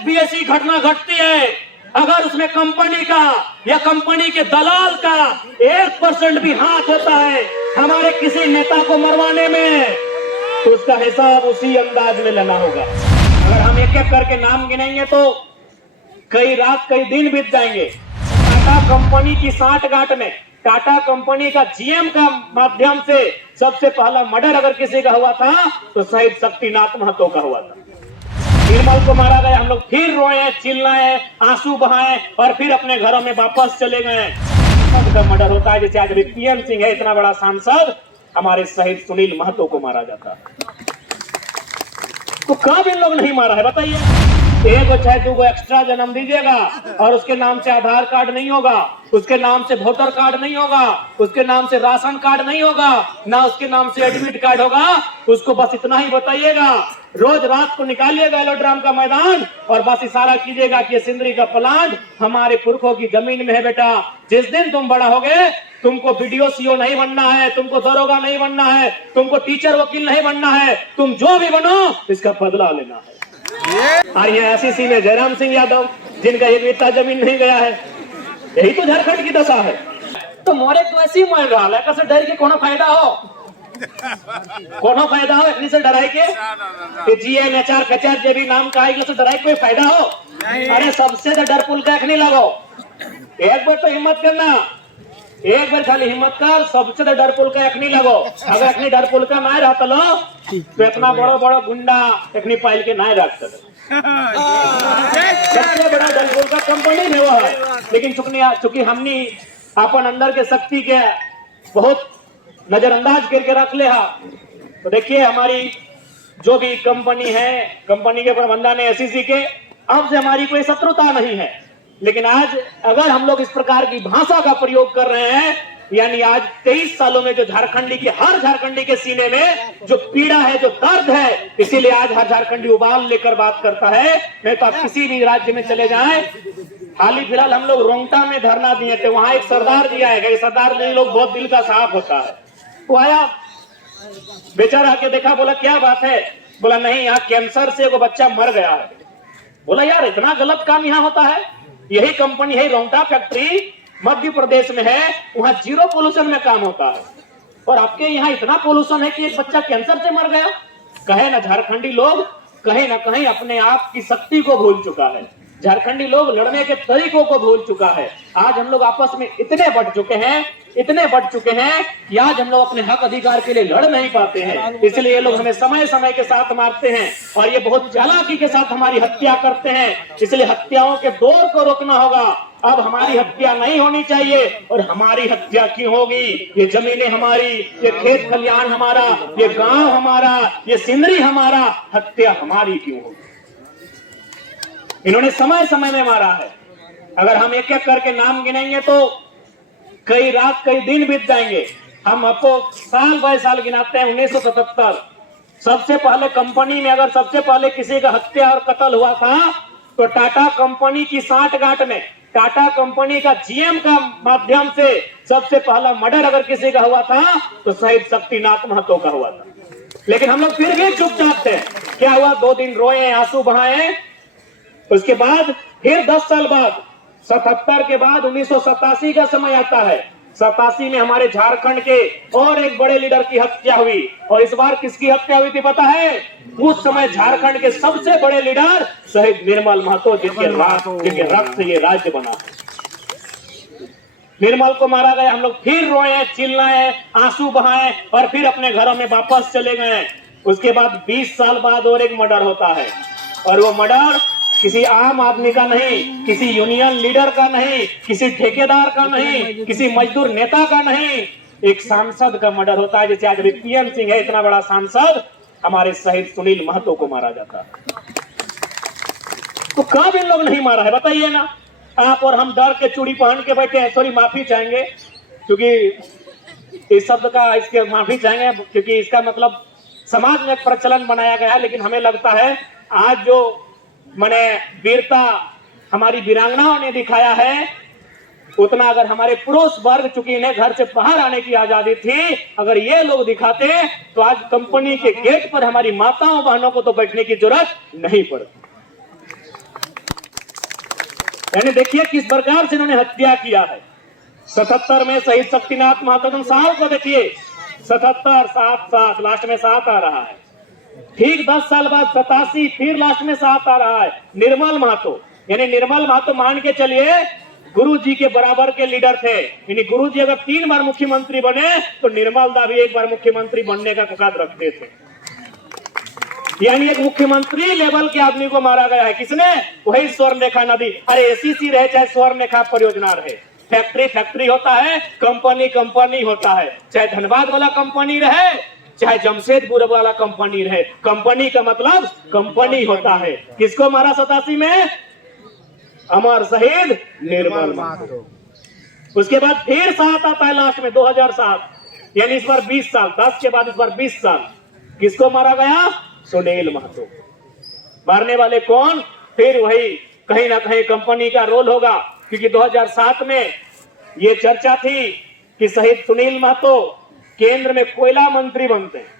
एक भी ऐसी घटना घटती है, अगर उसमें कंपनी का या कंपनी के दलाल का 1% भी हाथ होता है हमारे किसी नेता को मरवाने में, तो उसका हिसाब उसी अंदाज में लेना होगा। अगर हम एक एक करके नाम गिनेंगे तो कई रात कई दिन बीत जाएंगे। टाटा कंपनी की सांठगांठ में टाटा कंपनी का जीएम का माध्यम से सबसे पहला मर्डर अगर किसी का हुआ था तो शहीद शक्तिनाथ महतो का हुआ था। निर्मल को मारा गया, हम लोग फिर रोए, चिल्लाए, आंसू बहाए और फिर अपने घरों में वापस चले गए। सबका मर्डर होता है। जैसे आज पीएम सिंह है, इतना बड़ा सांसद, हमारे शहीद सुनील महतो को मारा जाता है। तो कब इन लोग नहीं मारा है बताइए? एक चाहे 2 एक्स्ट्रा जन्म दीजिएगा और उसके नाम से आधार कार्ड नहीं होगा, उसके नाम से वोटर कार्ड नहीं होगा, उसके नाम से राशन कार्ड नहीं होगा, ना उसके नाम से एडमिट कार्ड होगा। उसको बस इतना ही बताइएगा, रोज रात को निकालिएगा एलोड्राम का मैदान और बस इशारा कीजिएगा कि ये सिंदरी का प्लांट हमारे पुरखों की जमीन में है बेटा। जिस दिन तुम बड़ा होगे, तुमको वीडियो सीओ नहीं बनना है, तुमको दरोगा नहीं बनना है, तुमको टीचर वकील नहीं बनना है, तुम जो भी बनो इसका बदला लेना है। और यहाँ एससीसी में जयराम सिंह यादव, जिनका एक बित्ता जमीन नहीं गया है, यही तो झारखंड की दशा है। तो मोरे तो ऐसी मर रहा है, कैसे डर के कोनो फायदा हो, कोनो फायदा हो इतनी से डराई के जीएम एचआर कचर जे भी नाम का आएगा तो डराई कोई फायदा हो? अरे सबसे तो डरपुल का नहीं लगो, एक बार तो हिम्मत करना, एक बार खाली हिम्मत कर, सबसे तो डरपुल का एक नहीं लगो। अगर एक डरपुल का ना रहता लो तो इतना बड़ा बड़ा गुंडा एक पाइल के ना रखता। सबसे बड़ा डरपुल का कंपनी में वो है, लेकिन चूंकि हमने अपन अंदर के शक्ति के बहुत नजरअंदाज करके रख ले। तो देखिए हमारी जो भी कंपनी है, कंपनी के प्रबंधन है एससीसी के, अब से हमारी कोई शत्रुता नहीं है। लेकिन आज अगर हम लोग इस प्रकार की भाषा का प्रयोग कर रहे हैं, यानी आज 23 सालों में जो झारखंडी के हर झारखंडी के सीने में जो पीड़ा है, जो दर्द है, इसीलिए आज हर झारखंडी उबाल लेकर बात करता है। नहीं तो आप किसी भी राज्य में चले जाएं, हाल ही फिलहाल हम लोग रोंगटा में धरना दिए थे, वहां एक सरदार जी आएगा, सरदार जी लोग बहुत दिल का साफ होता है। वो आया, बेचारा आके देखा, बोला क्या बात है? बोला नहीं, यहाँ कैंसर से वो बच्चा मर गया है। बोला यार इतना गलत काम यहाँ होता है? यही कंपनी है रोंगटा फैक्ट्री मध्य प्रदेश में है, वहाँ 0 पोल्यूशन में काम होता है, और आपके यहाँ इतना पोल्यूशन है कि एक बच्चा कैंसर से मर गया। कहे ना झारखंडी लोग कहीं ना कहीं अपने आप की शक्ति को भूल चुका है, झारखंडी लोग लड़ने के तरीकों को भूल चुका है। आज हम लोग आपस में इतने बढ़ चुके हैं कि आज हम लोग अपने हक अधिकार के लिए लड़ नहीं पाते हैं। इसलिए ये लोग हमें समय समय के साथ मारते हैं और ये बहुत चालाकी के साथ हमारी हत्या करते हैं। इसलिए हत्याओं के दौर को रोकना होगा। अब हमारी हत्या नहीं होनी चाहिए, और हमारी हत्या क्यों होगी? ये जमीनें हमारी, ये खेत खलियान हमारा, ये गांव हमारा, ये सिंदरी हमारा, हत्या हमारी क्यों होगी? इन्होंने समय समय में मारा है। अगर हम एक एक करके नाम गिनेंगे तो कई रात कई दिन बीत जाएंगे। हम आपको साल बाय साल गिनाते हैं। 1977 सबसे पहले कंपनी में अगर सबसे पहले किसी का हत्या और कत्ल हुआ था तो टाटा कंपनी की सांठगांठ में टाटा कंपनी का जीएम का माध्यम से सबसे पहला मर्डर अगर किसी का हुआ था तो शहीद शक्तिनाथ महतो का हुआ था। लेकिन हम लोग फिर भी चुपचाप थे। क्या हुआ? 2 दिन रोए, आंसू बहाए। उसके बाद फिर 10 साल बाद 77 के बाद 1987 का समय आता है। 87 में हमारे झारखंड के और एक बड़े लीडर की हत्या हुई, और इस बार किसकी हत्या हुई थी पता है? उस समय झारखंड के सबसे बड़े लीडर शहीद निर्मल महतो, जिनके रक्त से ये राज्य बना। निर्मल को मारा गया, हम लोग फिर रोए, चिल्लाए, आंसू बहाए और फिर अपने घरों में वापस चले गए। उसके बाद 20 साल बाद और एक मर्डर होता है, और वो मर्डर किसी आम आदमी का नहीं, किसी यूनियन लीडर का नहीं, किसी ठेकेदार का नहीं, किसी मजदूर नेता का नहीं, एक सांसद का मर्डर होता है। जैसे आज पीएम सिंह है, इतना बड़ा सांसद, हमारे शहीद सुनील महतो को मारा जाता है। तो कब इन लोग नहीं मारा है बताइए ना? आप और हम डर के चूड़ी पहन के बैठे हैं। सॉरी, माफी चाहेंगे क्योंकि इस शब्द का, इसके माफी चाहेंगे क्योंकि इसका मतलब समाज में प्रचलन बनाया गया है। लेकिन हमें लगता है आज जो माने वीरता हमारी वीरांगनाओं ने दिखाया है, उतना अगर हमारे पुरुष वर्ग, चूंकि इन्हें घर से बाहर आने की आजादी थी, अगर ये लोग दिखाते तो आज कंपनी के गेट पर हमारी माताओं बहनों को तो बैठने की जरूरत नहीं पड़ती। यानी देखिए किस प्रकार से इन्होंने हत्या किया है। 77 में शहीद शक्तिनाथ महातम साहब को देखिए, 77 7 लास्ट में 7 आ रहा है। ठीक 10 साल बाद 87, फिर लास्ट में 7 आ रहा है। निर्मल महतो, यानी निर्मल महतो मान के चलिए गुरु जी के बराबर के लीडर थे। यानी गुरु जी अगर 3 बार मुख्यमंत्री बने तो निर्मल दा भी 1 बार मुख्यमंत्री बनने का औकात रखते थे। यानी एक मुख्यमंत्री लेवल के आदमी को मारा गया है। किसने? वही स्वर्णरेखा नदी। अरे एसीसी रहे चाहे स्वर्णरेखा परियोजना रहे, फैक्ट्री होता है, कंपनी होता है। चाहे धनबाद वाला कंपनी रहे, चाहे जमशेदपुर वाला कंपनी रहे, कंपनी का मतलब कंपनी होता है। किसको मारा 87 में? अमर शहीद निर्मल महतो। उसके बाद फिर 7 आता है लास्ट में 2007, यानी इस बार 20 साल, 10 के बाद इस बार 20 साल। किसको मारा गया? सुनील महतो। मारने वाले कौन? फिर वही कहीं ना कहीं कंपनी का रोल होगा, क्योंकि 2007 में ये चर्चा थी कि शहीद सुनील महतो केंद्र में कोयला मंत्री बनते हैं।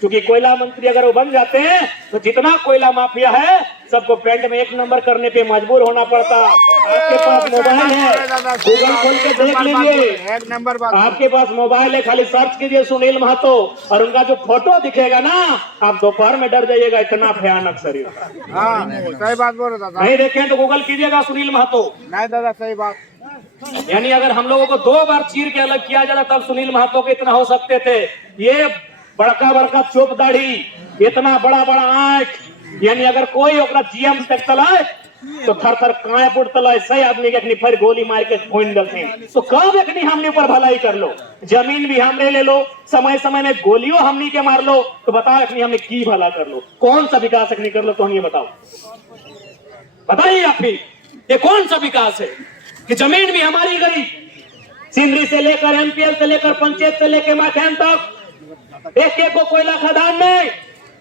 क्योंकि कोयला मंत्री अगर वो बन जाते हैं तो जितना कोयला माफिया है सबको पेंट में 1 नंबर करने पे मजबूर होना पड़ता। आपके पास मोबाइल है, गूगल खोल के देख लीजिए, 1 नंबर बात। आपके पास मोबाइल है, खाली सर्च कीजिए सुनील महतो और उनका जो फोटो दिखेगा ना, आप दोपहर में डर जाइएगा, इतना भयानक शरीर। हाँ सही बात बोल रहा था। नहीं देखें तो गूगल कीजिएगा सुनील महतो। नहीं दादा सही बात। यानी अगर हम लोगों को 2 बार चीर के अलग किया जाता तब सुनील महतो के इतना हो सकते थे। ये बड़का चोप दाढ़ी, इतना बड़ा आंख, यानी अगर कोई ओकरा जीएम तक तलाए तो थर कांप उठतला। सही आदमी के अखनी फिर गोली मार के फोन दलते तो कब अखनी हमने ऊपर भलाई कर लो, जमीन भी हमने ले लो, समय में गोलियों हमनी के मार लो, तो बताओ अखनी हमने की भला कर लो, कौन सा विकास अखनी कर लो, तो हम ये बताओ, बताइए आप ही, ये कौन सा विकास है कि जमीन भी हमारी गई, सिंदरी से लेकर एमपीएल से लेकर पंचायत से लेकर माथेन तक, एक को कोयला खदान में,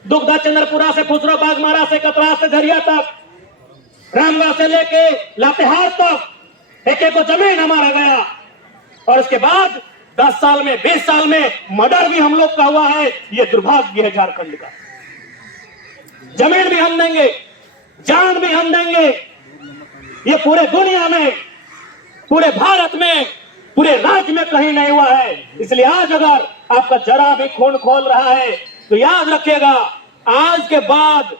दुग्धा चंद्रपुरा से फुसरो बागमारा से कतरा से झरिया तक, रामगढ़ से लेके लातेहार तक एक को जमीन हमारा गया। और उसके बाद 10 साल में 20 साल में मर्डर भी हम लोग का हुआ है। ये दुर्भाग्य है झारखंड का। जमीन भी हम देंगे, जान भी हम देंगे, ये पूरे दुनिया में, पूरे भारत में, पूरे राज्य में कहीं नहीं हुआ है। इसलिए आज अगर आपका जरा भी खून खोल रहा है तो याद रखिएगा, आज के बाद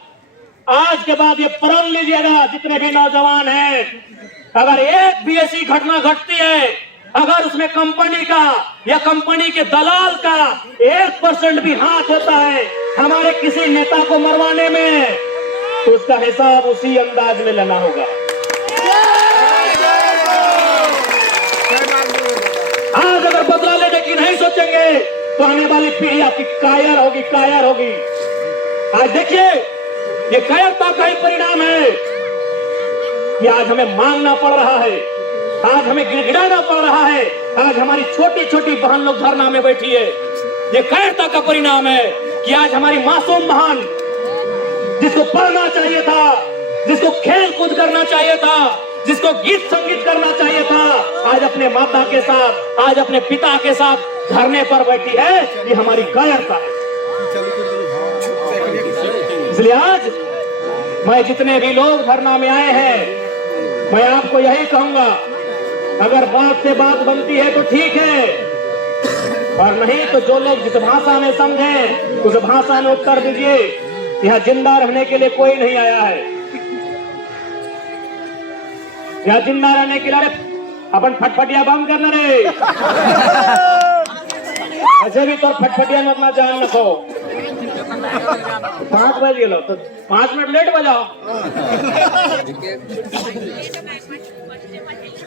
ये प्रण लीजिएगा, जितने भी नौजवान हैं, अगर एक भी ऐसी घटना घटती है, अगर उसमें कंपनी का या कंपनी के दलाल का 1% भी हाथ होता है हमारे किसी नेता को मरवाने में, तो उसका हिसाब उसी अंदाज में लेना होगा। आज अगर बदला लेने की नहीं सोचेंगे तो आने वाली पीढ़ी आपकी कायर होगी। आज देखिए, ये कायरता का ही परिणाम है कि आज हमें मांगना पड़ रहा है, आज हमें गिड़गिड़ाना पड़ रहा है, आज हमारी छोटी बहन लोग धरना में बैठी है। ये कायरता का परिणाम है कि आज हमारी मासूम बहन, जिसको पढ़ना चाहिए था, जिसको खेल कूद करना चाहिए था, जिसको गीत संगीत करना चाहिए था, आज अपने माता के साथ, आज अपने पिता के साथ धरने पर बैठी है। ये हमारी कायरता है। इसलिए आज मैं जितने भी लोग धरना में आए हैं, मैं आपको यही कहूंगा, अगर बात से बात बनती है तो ठीक है, और नहीं तो जो लोग जिस भाषा में समझें उस भाषा में उत्तर दीजिए। यहाँ जिंदा रहने के लिए कोई नहीं आया है, यहाँ जिंदा रहने के लिए अपन फटफटिया बंद करना रे, ऐसे भी तो फटफटिया में अपना जान रखो। 5 बज गए तो 5 मिनट लेट बजाओ।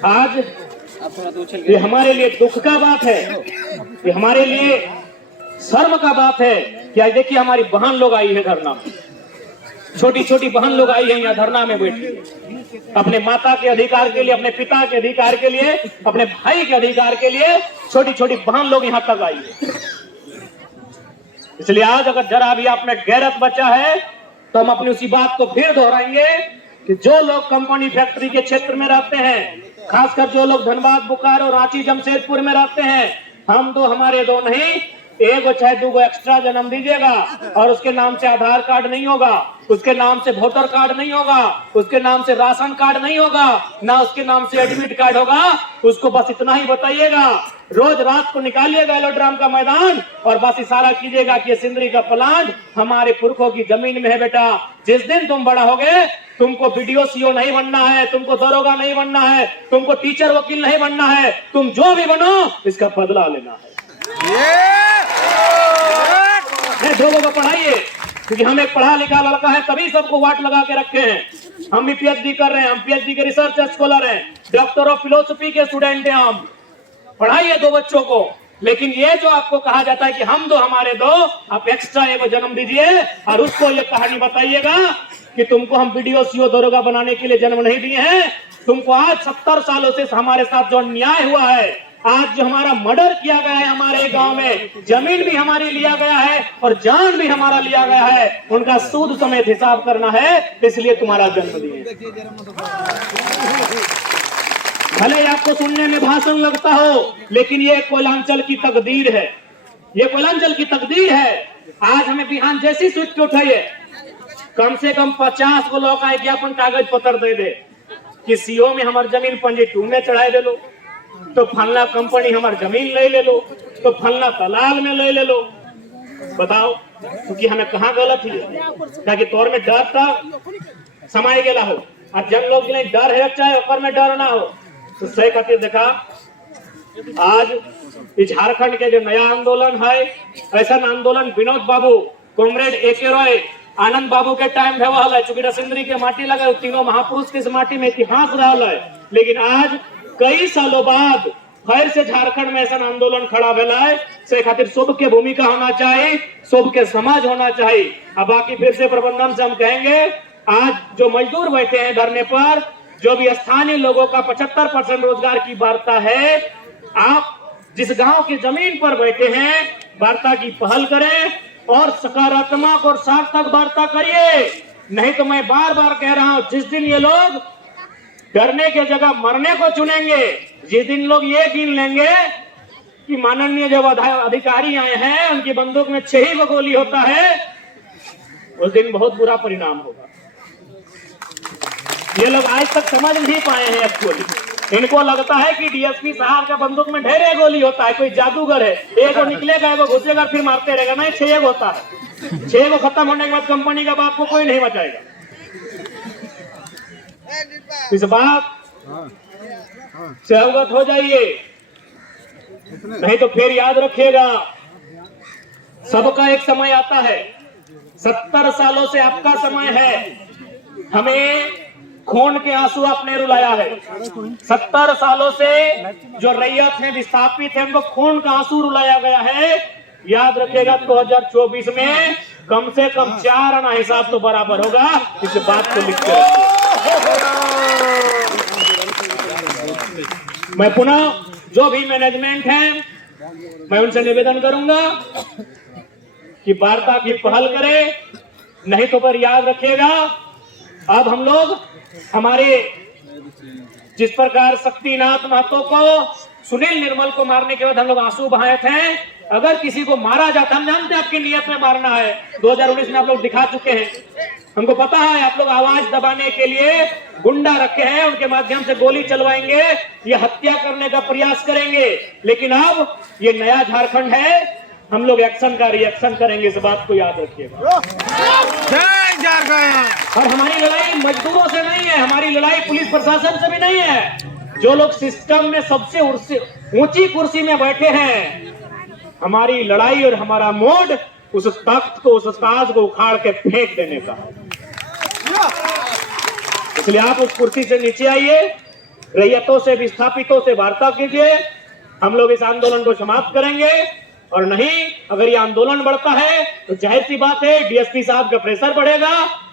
आज ये हमारे लिए दुख का बात है, ये हमारे लिए शर्म का बात है कि आज देखिए हमारी बहन लोग आई है धरना में, छोटी बहन लोग आई है यहाँ धरना में बैठी, अपने माता के अधिकार के लिए, अपने पिता के अधिकार के लिए, अपने भाई के अधिकार के लिए छोटी बहन लोग यहाँ तक आई है। इसलिए आज अगर जरा भी आप में गैरत बचा है तो हम अपनी उसी बात को फिर दोहराएंगे कि जो लोग कंपनी फैक्ट्री के क्षेत्र में रहते हैं, खासकर जो लोग धनबाद, बोकारो, रांची, जमशेदपुर में रहते हैं, हम दो हमारे दो नहीं, एक चाहे 2 एक्स्ट्रा जन्म दीजिएगा और उसके नाम से आधार कार्ड नहीं होगा, उसके नाम से वोटर कार्ड नहीं होगा, उसके नाम से राशन कार्ड नहीं होगा, ना उसके नाम से एडमिट कार्ड होगा। उसको बस इतना ही बताइएगा, रोज रात को निकालिएगा एलोड्राम का मैदान और बस इशारा कीजिएगा कि ये सिंदरी का प्लांट हमारे पुरखों की जमीन में है। बेटा, जिस दिन तुम बड़ा होगे, तुमको वीडियो सीओ नहीं बनना है, तुमको दरोगा नहीं बनना है, तुमको टीचर वकील नहीं बनना है, तुम जो भी बनो इसका बदला लेना है। लोगों को पढ़ाइए, क्योंकि हम एक पढ़ा लिखा लड़का है, तभी सबको वाट लगा के रखे हैं। हम भी पीएचडी कर रहे हैं, हम पीएचडी के रिसर्च स्कॉलर हैं, डॉक्टर ऑफ फिलोसफी के स्टूडेंट हैं। हम पढ़ाइए 2 बच्चों को, लेकिन ये जो आपको कहा जाता है कि हम 2 हमारे 2, आप एक्स्ट्रा एक जन्म दीजिए और उसको ये कहानी बताइएगा कि तुमको हम वीडियो सीओ दरोगा बनाने के लिए जन्म नहीं दिए हैं। तुमको आज 70 सालों से हमारे साथ जो अन्याय हुआ है, आज जो हमारा मर्डर किया गया है हमारे गांव में, जमीन भी हमारी लिया गया है और जान भी हमारा लिया गया है, उनका सूद समेत हिसाब करना है, इसलिए तुम्हारा जन्म दिए। भले आपको सुनने में भाषण लगता हो, लेकिन ये कोयलांचल की तकदीर है, ये कोयलांचल की तकदीर है। आज हमें बिहान जैसी स्विच के उठाइए, कम से कम 50 को लोग आए ज्ञापन कागज पत्र दे दे कि सीओ में हमारी जमीन पंजी 2 में चढ़ाई दे लो, तो फलना कंपनी हमारी जमीन ले लो, तो फलना दलाल में ले लो। बताओ, क्योंकि हमें कहाँ गलत है, ताकि तौर में डर था समाये गेला हो और जन लोग के लिए डर है, चाहे ऊपर में डर ना हो। तो सही खातिर देखा, आज झारखंड के जो नया आंदोलन है, ऐसा आंदोलन विनोद बाबू, कॉमरेड एके रॉय, आनंद बाबू के टाइम है, चूंकि सिंदरी के माटी लगे, तीनों महापुरुष के इस माटी में इतिहास रहा है। लेकिन आज कई सालों बाद फिर से झारखंड में ऐसा आंदोलन खड़ा भेला है, से खातिर सबके भूमिका होना चाहिए, सबके समाज होना चाहिए। अब बाकी फिर से प्रबंधन से हम कहेंगे, आज जो मजदूर बैठे हैं धरने पर, जो भी स्थानीय लोगों का 75% रोजगार की वार्ता है, आप जिस गांव की जमीन पर बैठे हैं, वार्ता की पहल करें और सकारात्मक और सार्थक वार्ता करिए। नहीं तो मैं बार बार कह रहा हूं, जिस दिन ये लोग डरने की जगह मरने को चुनेंगे, जिस दिन लोग ये गिन लेंगे कि माननीय जो अधिकारी आए हैं उनकी बंदूक में 6 ही गोली होता है, उस दिन बहुत बुरा परिणाम होगा। ये लोग आज तक समझ नहीं पाए हैं एक्चुअली। इनको लगता है कि डीएसपी साहब का बंदूक में ढेर गोली होता है, कोई जादूगर है, एक निकलेगा, एक घुसेगा, फिर मारते रहेगा। नहीं, 6 होता है। 6 को खत्म होने के बाद कंपनी का बाप को कोई नहीं बचाएगा। इस बात से अवगत हो जाइए, नहीं तो फिर याद रखिएगा, सबका एक समय आता है। 70 सालों से आपका समय है, हमें खून के आंसू आपने रुलाया है। 70 सालों से जो रैयत है, विस्थापित है, उनको खून का आंसू रुलाया गया है। याद रखिएगा, 2024 में कम से कम 4 आना हिसाब तो बराबर होगा। इस बात को लिख कर मैं पुनः जो भी मैनेजमेंट है, मैं उनसे निवेदन करूंगा कि वार्ता की पहल करें। नहीं तो पर याद रखिएगा, अब हम लोग हमारे जिस प्रकार शक्तिनाथ महतो को, सुनील निर्मल को मारने के बाद हम लोग आंसू बहाए थे, अगर किसी को मारा जाता, हम जानते हैं आपकी नियत में मारना है, 2019 में आप लोग दिखा चुके हैं, हमको पता है आप लोग आवाज दबाने के लिए गुंडा रखे हैं, उनके माध्यम से गोली चलवाएंगे, ये हत्या करने का प्रयास करेंगे। लेकिन अब ये नया झारखंड है, हम लोग एक्शन का रिएक्शन करेंगे, इस बात को याद रखिएगा। जय झारखंड। और हमारी लड़ाई मजदूरों से नहीं है, हमारी लड़ाई पुलिस प्रशासन से भी नहीं है। जो लोग सिस्टम में सबसे ऊंची कुर्सी में बैठे हैं, हमारी लड़ाई और हमारा मोड उस तख्त को, उस ताज को उखाड़ के फेंक देने का। इसलिए आप उस कुर्सी से नीचे आइए, रैयतों से, विस्थापितों से वार्ता कीजिए। हम लोग इस आंदोलन को समाप्त करेंगे, और नहीं अगर ये आंदोलन बढ़ता है तो जाहिर सी बात है डीएसपी साहब का प्रेशर बढ़ेगा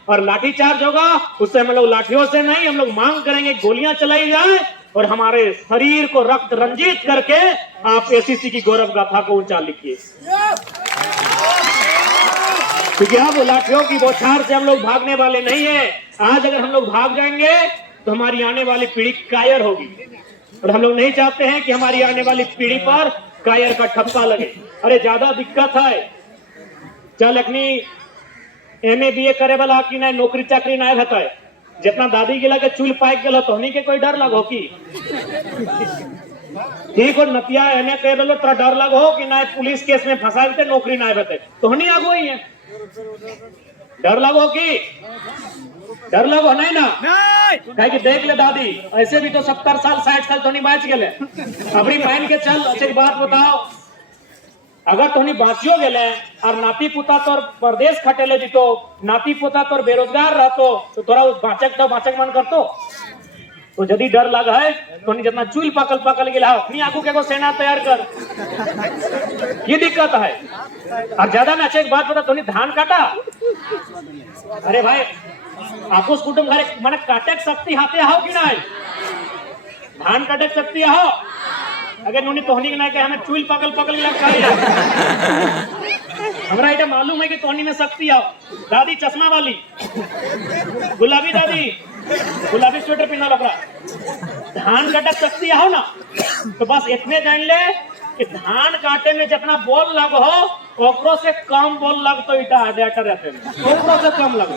और लाठीचार्ज होगा। उससे हम लोग लाठियों से नहीं, हम लोग मांग करेंगे गोलियां चलाई जाए और हमारे शरीर को रक्त रंजित करके आप एसीसी की गौरव गाथा को ऊंचा लिखिए। क्योंकि अब लाठियों की बौछार से हम लोग भागने वाले नहीं है। आज अगर हम लोग भाग जाएंगे तो हमारी आने वाली पीढ़ी कायर होगी, और हम लोग नहीं चाहते हैं कि हमारी आने वाली पीढ़ी पर कायर का ठप्पा लगे। अरे ज्यादा दिक्कत है, चल अखनी MA BA करे वाला कि नहीं नौकरी चाकरी नहीं रहता है, जितना दादी गिला के चूल पाइक गलो तो के कोई डर लगो की ठीक हो नतिया MA कह रहे तोरा डर लगो कि नहीं पुलिस केस में फंसा देते नौकरी नहीं बते तो आगो ही है, डर लगो की डर लगो नहीं ना कहे कि देख ले दादी ऐसे भी तो 70 साल 60 साल तो बाँच गए अपनी मान के चल। अच्छा एक बात बताओ, अगर तोहनी बाँचियो गेले और नाती पुता तोर परदेश खटेले जी तो नाती पुता तोर बेरोजगार रहतो तो तोरा उस बाँचक मन करतो। तो यदि डर लगा है तो जितना चूल पकल गिला अपनी आंखों के सेना तैयार कर, ये दिक्कत है। और ज्यादा ना एक बात बता, तोनी धान काटा, अरे भाई आपूस कुटुंब घरे मन काटे शक्ति हाथे आओ कि नहीं, धान काटे शक्ति आओ। अगर नोनी तोहनी के ना के हमें चूल पकल लगा हमरा इटा मालूम है कि तोहनी में शक्ति आओ। दादी चश्मा वाली गुलाबी दादी गुलाबी स्वेटर पहना लग रहा, धान काटा शक्ति आओ ना तो बस इतने जान ले कि धान काटे में जितना बोल लग हो ओकरो से कम बोल लग तो इटा आडेटर रहते हैं, ओकरो से कम लग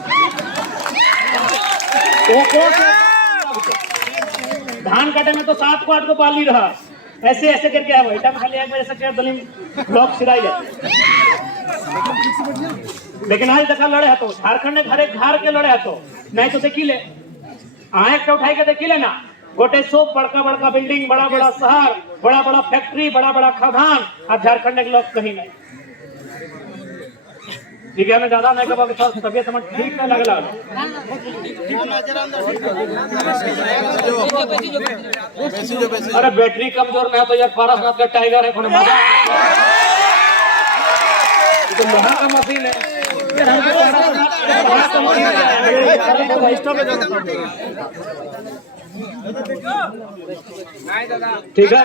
धान काटे में तो 7 को 8 को पाली रहा, ऐसे ऐसे करके है इटा में खाली एक बार ऐसे कर दलिम ब्लॉक सिराई जाते। लेकिन आज देखा लड़े तो झारखंड घरे घर के लड़े तो नहीं तो देखी ले आए तो उठाई के देखी ले ना गोटे सब बड़का बिल्डिंग, बड़ा बड़ा शहर, बड़ा बड़ा फैक्ट्री, बड़ा बड़ा खदान, और झारखंड के लोग कहीं नहीं। ठीक है, मैं ज्यादा नहीं कहूँगा, तबियत समझ ठीक नहीं लगला। अरे बैटरी कमजोर नहीं तो यार पारसनाथ का टाइगर है, कोने मजा तो लोहा का मशीन है, ठीक है।